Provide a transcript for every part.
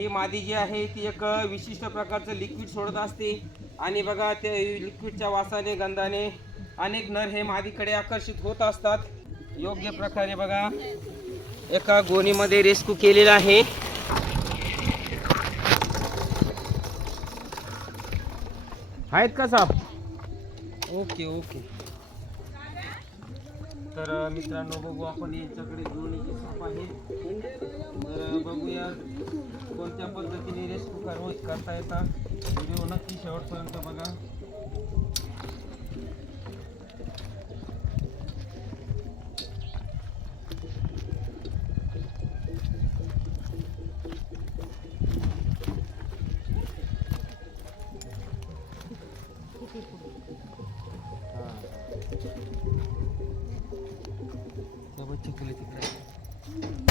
ही मादी जी आहे ती एक विशिष्ट प्रकारचं लिक्विड सोडत असते. आणि बघा ते लिक्विडच्या वासाने गंधाने अनेक नर हे मादीकडे आकर्षित होत असतात. योग्य प्रकारे बघा एका गोणीमध्ये रेस्क्यू केलेला आहे. आहेत का साप? Okay okay. तर मित्रांनो बघू आपण यांच्याकडे दोन्हीचे साप आहे तर बघूया कोणत्या पद्धतीने कुकर करव करता येतात. व्हिडिओ नक्की शेवटपर्यंत बघा. चिकले तिकडे.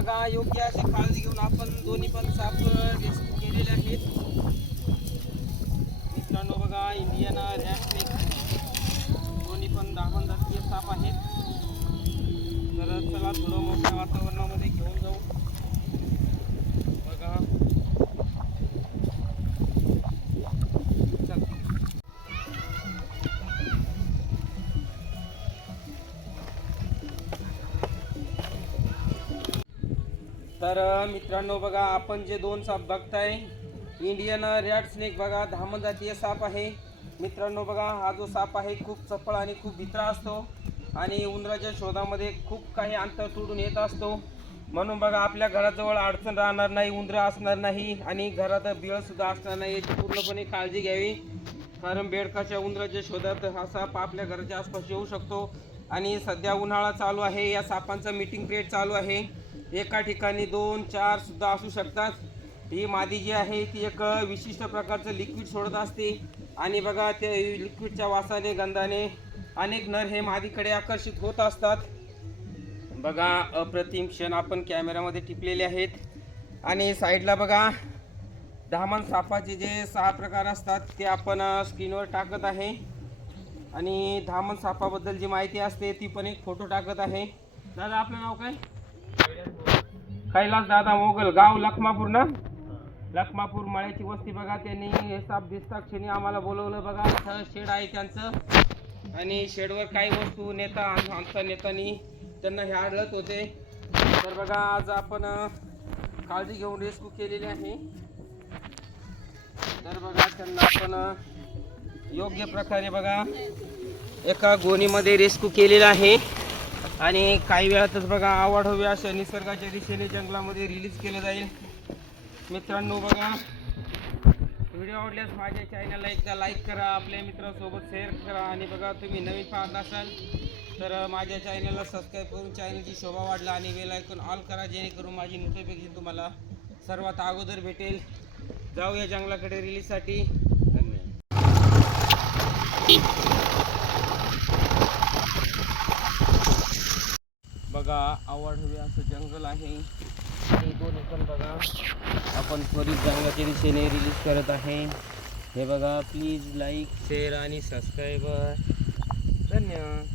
बघा योग्य अशी काळजी घेऊन आपण दोन्ही पण साप रेस्क्यू केलेले आहेत. मित्रांनो बघा इंडियन रॅट दोन्ही पण दाखवून जातीय साप आहेत. तर चला थोडं मोठ्या वातावरणामध्ये घेऊन तर मित्रांनो बघा आपण जे दोन साप बघताय इंडियन रॅड स्नेक बघा धामण जातीय साप आहे. मित्रांनो बघा हा जो साप आहे खूप चपळ आणि खूप भित्रा असतो आणि उंदराच्या शोधामध्ये खूप काही अंतर तोडून येत असतो. म्हणून बघा आपल्या घराजवळ अडचण राहणार नाही उंदरं असणार नाही आणि घरात बिळसुद्धा असणार नाही याची पूर्णपणे काळजी घ्यावी. कारण बेडकाच्या उंदराच्या शोधात हा साप आपल्या घराच्या आसपास येऊ शकतो. आणि सध्या उन्हाळा चालू आहे या सापांचं मीटिंग पिरियड चालू आहे. एका ठिकाणी दोन चार सुद्धा असू शकतात. ही मादी जी आहे ती एक विशिष्ट प्रकारचं लिक्विड सोडत असते. आणि बघा ते लिक्विडच्या वासाने गंधाने अनेक नर हे मादीकडे आकर्षित होत असतात. बघा अप्रतिम क्षण आपण कॅमेऱ्यामध्ये टिपलेले आहेत. आणि साईडला बघा धामण सापाचे जे सहा प्रकार असतात ते आपण स्क्रीनवर टाकत आहे. आणि धामण सापाबद्दल जी माहिती असते ती पण एक फोटो टाकत आहे. दादा आपलं नाव काय? कैलास दादा मोगल गाव लखमापूर ना? लखमापूर माळ्याची वस्ती बघा त्यांनी हे साप दिसता क्षणी आम्हाला बोलवलं बघा. इथं शेड आहे त्यांचं. आणि शेडवर काही वस्तू नेता आमच्या आमचा नेतानी त्यांना हे आढळत होते. तर बघा आज आपण काळजी घेऊन रेस्क्यू केलेली आहे. तर बघा त्यांना आपण योग्य प्रकारे बघा एका गोणीमध्ये रेस्क्यू केलेला आहे. आणि काही वेळातच बघा आवड हवी अशा निसर्गाच्या दिशेने जंगलामध्ये रिलीज केलं जाईल. मित्रांनो बघा व्हिडिओ आवडल्यास माझ्या चॅनलला एकदा लाईक करा आपल्या मित्रांसोबत शेअर करा. आणि बघा तुम्ही नवीन पाहत असाल तर माझ्या चॅनलला सबस्क्राईब करून चॅनलची शोभा वाढला आणि बेल ऐकून ऑल करा जेणेकरून माझी नोटिफिकेशन तुम्हाला सर्वात अगोदर भेटेल. जाऊया जंगलाकडे रिलीजसाठी धन्यवाद. बघा आवड हवी असं जंगल आहे. हे दोन्ही पण बघा. आपण त्वरित जंगलाच्या दिशेने रिलीज करत आहे. हे बघा प्लीज लाईक शेअर आणि सबस्क्राईबर धन्यवाद.